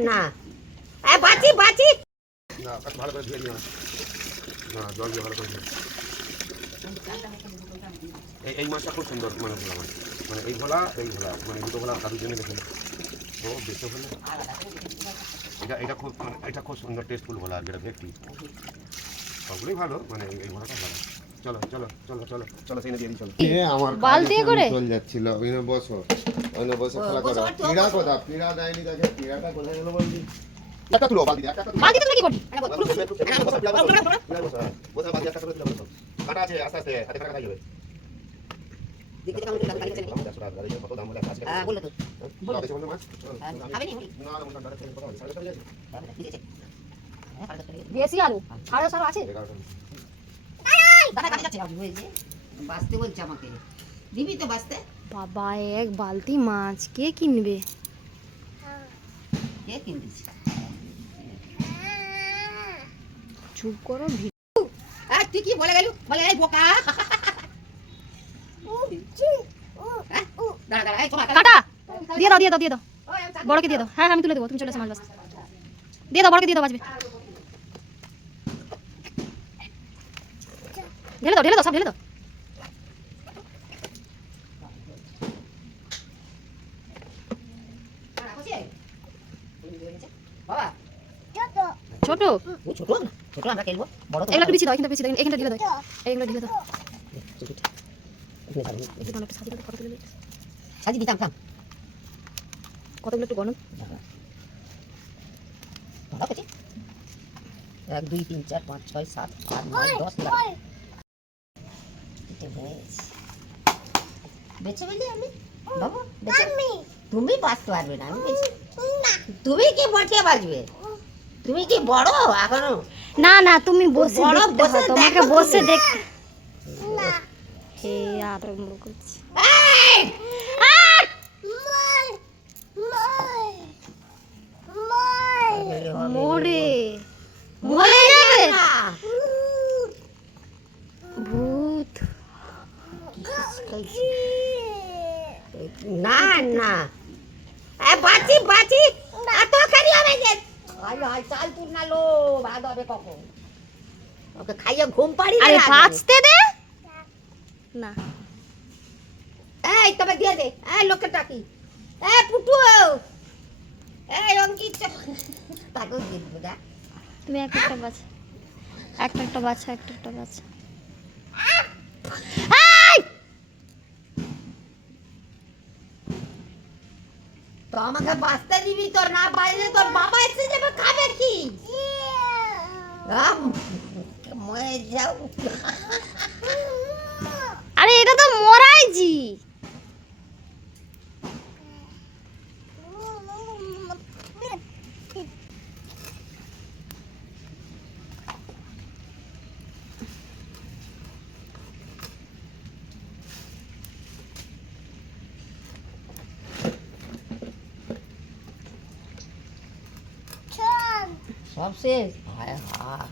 না বাঁচি বাঁচি না ভালো করে ধুয়ে নিও না জল দিয়ে ভালো করে এই মাছটা খুব সুন্দর মানে ভোলা মাছ মানে এই ভোলা মানে দুটো ভোলা কাজুর জন্য দেখুন তো বেশি হলে এটা খুব সুন্দর টেস্টফুল ভোলা আর যেটা ভেটকি সবগুলোই ভালো মানে এই ভোলাটা ভালো চলো চলো চলো চলো চলো সেই দিয়ে চলো আমার বালতি করে চল যাচ্ছিল বসো খেলা করো পীড়া কথা পীড়া দেয়নি তাকে পীড়াটা কোথায় গেল বলবি একটা তুলো বালতি একটা বালতি তুমি কি করবে বসে বালতি একটা করে তুলো কাটা আছে আস্তে আস্তে হাতে কাটা খাই যাবে দেখতে কেমন লাগে লাগে কত দাম বলে আজকে হ্যাঁ বললো তো বলো বেশি বললে মাছ খাবে নি না না মোটা ডাইরেক্ট কথা সাড়ে সাড়ে দেশি আলু সাড়ে সাড়ে আছে দাদা কাছে যাচ্ছে বাঁচতে বলছে আমাকে দিবি তো বাঁচতে বাবা এক বালতি মাছ কে কিনবে কে কিনছিস চুপ করো আর তুই কি বলে গেল বলে এই বোকা দাঁড়া দাঁড়া এই তোমার কাটা দিয়ে দাও বড়কে দিয়ে দাও হ্যাঁ আমি তুলে দেবো তুমি চলে এসো মাছ বাস দিয়ে দাও বড়কে দিয়ে দাও বাজবে ঢেলে দাও সব ঢেলে দাও বাবা ছোট ছোট ছোট আমরা খেলবো বড় তো এগুলো একটু বেশি দাও এখানটা ঢেলে দাও এগুলো ঢেলে দাও সাজি দিতাম থাম কতগুলো একটু গণন 1 2 3 4 5 6 7 8 9 10 বেঁচে বলি আমি বাবু বেঁচে তুমি বাঁচতে পারবে না আমি বেঁচে তুমি কি বসে বাঁচবে তুমি কি বড় এখনো না তুমি বসে বড় বসে তোমাকে বসে দেখ না হে আর মুখ করছি মোরে যাবে ভূত না না বাঁচি বাঁচি এত খালি হবে যে চাল তুল না লো ভাত হবে কখন ওকে খাইয়ে ঘুম পাড়ি আরে বাঁচতে দে না এই তবে দিয়ে দে এই লোকে টাকি পুটু এই অঙ্কিত তাকে দিয়ে দেবো দা তুমি একটা বাচ্চা তো আমাকে বাঁচতে দিবি তোর না বাইরে তোর বাবা এসে যাবে খাবে কি মরে যাও আরে এটা তো মরাই জি সব শেষ হায় হায়